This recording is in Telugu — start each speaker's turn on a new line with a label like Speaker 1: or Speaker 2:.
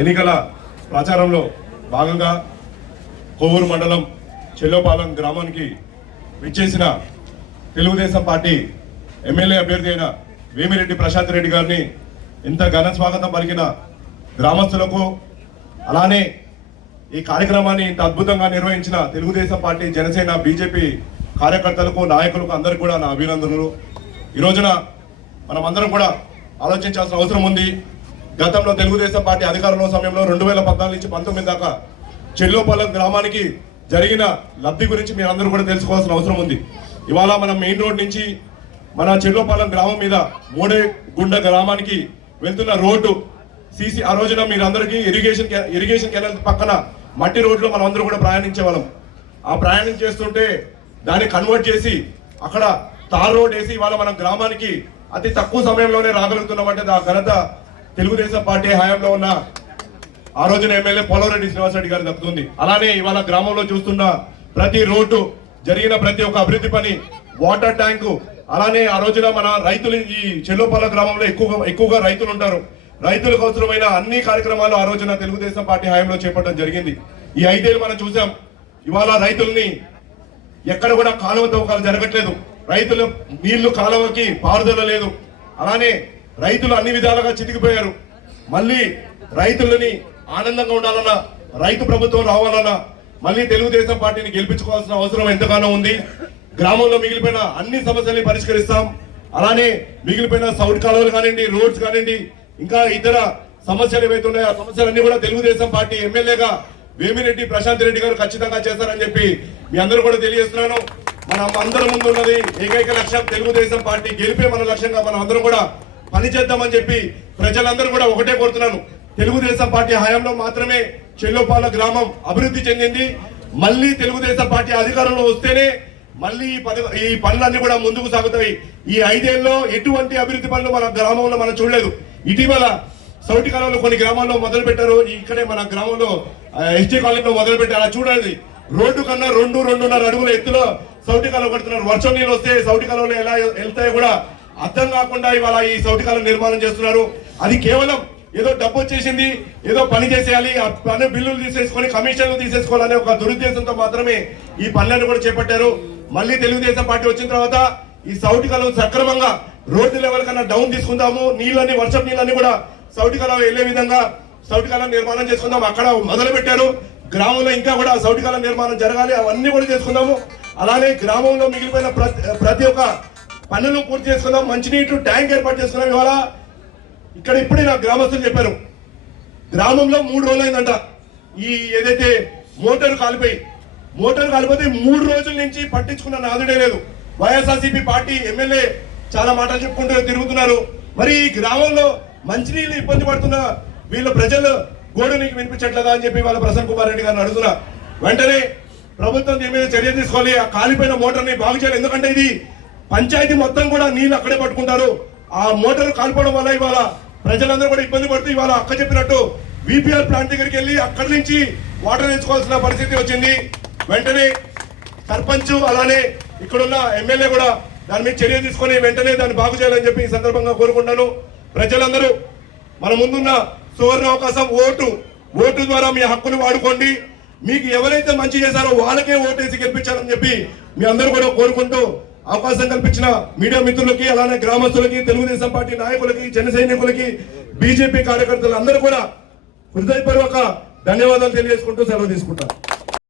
Speaker 1: ఎన్నికల ప్రచారంలో భాగంగా కొవ్వూరు మండలం చెల్లోపాలెం గ్రామానికి విచ్చేసిన తెలుగుదేశం పార్టీ ఎమ్మెల్యే అభ్యర్థి అయిన వేమిరెడ్డి ప్రశాంత్ రెడ్డి గారిని ఇంత ఘన స్వాగతం పలికిన గ్రామస్తులకు అలానే ఈ కార్యక్రమాన్ని ఇంత అద్భుతంగా నిర్వహించిన తెలుగుదేశం పార్టీ జనసేన బీజేపీ కార్యకర్తలకు నాయకులకు అందరికీ కూడా నా అభినందనలు. ఈ రోజున మనం అందరం కూడా ఆలోచించాల్సిన అవసరం ఉంది. గతంలో తెలుగుదేశం పార్టీ అధికారంలో సమయంలో రెండు వేల పద్నాలుగు నుంచి పంతొమ్మిది దాకా చెల్లోపాలెం గ్రామానికి జరిగిన లబ్ధి గురించి మీరు అందరూ కూడా తెలుసుకోవాల్సిన అవసరం ఉంది. ఇవాళ మనం మెయిన్ రోడ్ నుంచి మన చెల్లోపాలెం గ్రామం మీద మూడే గుండ గ్రామానికి వెళ్తున్న రోడ్డు సీసీ ఆ రోజున మీరందరికీ ఇరిగేషన్ ఇరిగేషన్ కెనాల్ పక్కన మట్టి రోడ్లో మనం అందరూ కూడా ప్రయాణించే వాళ్ళం. ఆ ప్రయాణం చేస్తుంటే దాన్ని కన్వర్ట్ చేసి అక్కడ తార్ రోడ్ వేసి ఇవాళ మన గ్రామానికి అతి తక్కువ సమయంలోనే రాగలుగుతున్నామంటే ఆ ఘనత తెలుగుదేశం పార్టీ హయాంలో ఉన్న ఆ రోజున ఎమ్మెల్యే పోలవరెడ్డి శ్రీనివాసరెడ్డి గారు తప్పుతుంది. అలానే ఇవాళ గ్రామంలో చూస్తున్న ప్రతి రోడ్డు జరిగిన ప్రతి ఒక్క అభివృద్ధి పని వాటర్ ట్యాంకు అలానే ఆ రోజున మన రైతులు ఈ చెల్లోపల్ల గ్రామంలో ఎక్కువగా ఎక్కువగా రైతులు ఉంటారు. రైతులకు అవసరమైన అన్ని కార్యక్రమాలు ఆ రోజున తెలుగుదేశం పార్టీ హయాంలో చేపట్టడం జరిగింది. ఈ ఐదేళ్ళు మనం చూసాం ఇవాళ రైతుల్ని ఎక్కడ కూడా కాలువ తవ్వకాలు జరగట్లేదు. రైతులు నీళ్ళు కాలువకి పారుదల లేదు. అలానే రైతులు అన్ని విధాలుగా చితికిపోయారు. మళ్ళీ రైతులని ఆనందంగా ఉండాలన్నా రైతు ప్రభుత్వం రావాలన్నా మళ్ళీ తెలుగుదేశం పార్టీని గెలిపించుకోవాల్సిన అవసరం ఎంతగానో ఉంది. గ్రామంలో మిగిలిపోయిన అన్ని సమస్యల్ని పరిష్కరిస్తాం. అలానే మిగిలిపోయిన సౌడ్ కాలువలు కానివ్వండి రోడ్స్ కానివ్వండి ఇంకా ఇతర సమస్యలు ఏవైతే ఉన్నాయో ఆ సమస్యలన్నీ కూడా తెలుగుదేశం పార్టీ ఎమ్మెల్యేగా వేమిరెడ్డి ప్రశాంత్ రెడ్డి గారు ఖచ్చితంగా చేస్తారని చెప్పి మీ అందరూ కూడా తెలియజేస్తున్నాను. మనం అందరం ముందు ఉన్నది ఏకైక లక్ష్యం తెలుగుదేశం పార్టీ గెలిపే మన లక్ష్యంగా మనం అందరం కూడా పని చేద్దామని చెప్పి ప్రజలందరూ కూడా ఒకటే కోరుతున్నాను. తెలుగుదేశం పార్టీ హయాంలో మాత్రమే చెల్లోపాల గ్రామం అభివృద్ధి చెందింది. మళ్ళీ తెలుగుదేశం పార్టీ అధికారంలో వస్తేనే మళ్ళీ ఈ ఈ పనులన్నీ కూడా ముందుకు సాగుతాయి. ఈ ఐదేళ్ళలో ఎటువంటి అభివృద్ధి పనులు మన గ్రామంలో మనం చూడలేదు. ఇటీవల సౌటి కాలంలో కొన్ని గ్రామాల్లో మొదలు పెట్టారు ఇక్కడే మన గ్రామంలో ఎస్టీ కాలనీలో మొదలు పెట్టారు అలా చూడండి. రోడ్డు కన్నా రెండు రెండున్నర అడుగుల ఎత్తులో సౌటి కాలం కడుతున్నారు. వర్షం నీళ్ళు వస్తే సౌటి కాలంలో ఎలా వెళ్తాయో కూడా అర్థం కాకుండా ఇవాళ ఈ సౌటి నిర్మాణం చేస్తున్నారు. అది కేవలం ఏదో డబ్బు వచ్చేసింది ఏదో పని చేసేయాలి ఆ పని బిల్లులు తీసేసుకొని కమిషన్లు తీసేసుకోవాలనే ఒక దురుద్దేశంతో మాత్రమే ఈ పనులను కూడా చేపట్టారు. మళ్ళీ తెలుగుదేశం పార్టీ వచ్చిన తర్వాత ఈ సౌటికలు సక్రమంగా రోడ్డు లెవెల్ కన్నా డౌన్ తీసుకుందాము నీళ్ళని వర్షం నీళ్ళని కూడా సౌటి వెళ్ళే వెళ్ళే విధంగా సౌటికల నిర్మాణం చేసుకుందాం అక్కడ మొదలు పెట్టారు గ్రామంలో ఇంకా కూడా సౌటికల నిర్మాణం జరగాలి అవన్నీ కూడా చేసుకుందాము. అలానే గ్రామంలో మిగిలిపోయిన ప్రతి ప్రతి ఒక్క పనులు పూర్తి చేసుకున్నాం మంచినీటి ట్యాంక్ ఏర్పాటు చేసుకున్నాం ఇవాళ. ఇక్కడ ఇప్పుడే నా గ్రామస్తులు చెప్పారు. గ్రామంలో మూడు రోజులు అయిందంట ఈ ఏదైతే మోటార్ కాలిపోయి మోటార్ కాలిపోతే మూడు రోజుల నుంచి పట్టించుకున్న నాదుడే లేదు. వైఎస్ఆర్సీపీ పార్టీ ఎమ్మెల్యే చాలా మాటలు చెప్పుకుంటూ తిరుగుతున్నారు. మరి ఈ గ్రామంలో మంచినీళ్ళు ఇబ్బంది పడుతున్న వీళ్ళ ప్రజలు గోడు నీకు వినిపించట్లేదా అని చెప్పి వాళ్ళ ప్రసన్న కుమార్ రెడ్డి గారిని అడుగుతున్నా. వెంటనే ప్రభుత్వం దీని మీద చర్య తీసుకోవాలి. ఆ కాలిపోయిన మోటార్ని బాగు చేయాలి. ఎందుకంటే ఇది పంచాయతీ మొత్తం కూడా నీళ్ళు అక్కడే పట్టుకుంటారు. ఆ మోటార్ కాల్పోవడం వల్ల ఇవాళ ప్రజలందరూ కూడా ఇబ్బంది పడుతూ ఇవాళ అక్క చెప్పినట్టు విపిఆర్ ప్లాంట్ దగ్గరికి వెళ్ళి అక్కడి నుంచి వాటర్ తెచ్చుకోవాల్సిన పరిస్థితి వచ్చింది. వెంటనే సర్పంచ్ అలానే ఇక్కడున్న ఎమ్మెల్యే కూడా దాని మీద చర్య తీసుకొని వెంటనే దాన్ని బాగు చేయాలని చెప్పి ఈ సందర్భంగా కోరుకుంటాను ప్రజలందరూ మన ముందున్న సువర్ణ అవకాశం ఓటు. ఓటు ద్వారా మీ హక్కును వాడుకోండి. మీకు ఎవరైతే మంచి చేశారో వాళ్ళకే ఓటేసి గెలిపించాలని చెప్పి మీ అందరూ కూడా కోరుకుంటూ అవకాశం కల్పించిన మీడియా మిత్రులకి అలానే గ్రామస్తులకి తెలుగుదేశం పార్టీ నాయకులకి జన సైనికులకి బీజేపీ కార్యకర్తలు అందరూ కూడా హృదయపూర్వక ధన్యవాదాలు తెలియజేసుకుంటూ సెలవు తీసుకుంటారు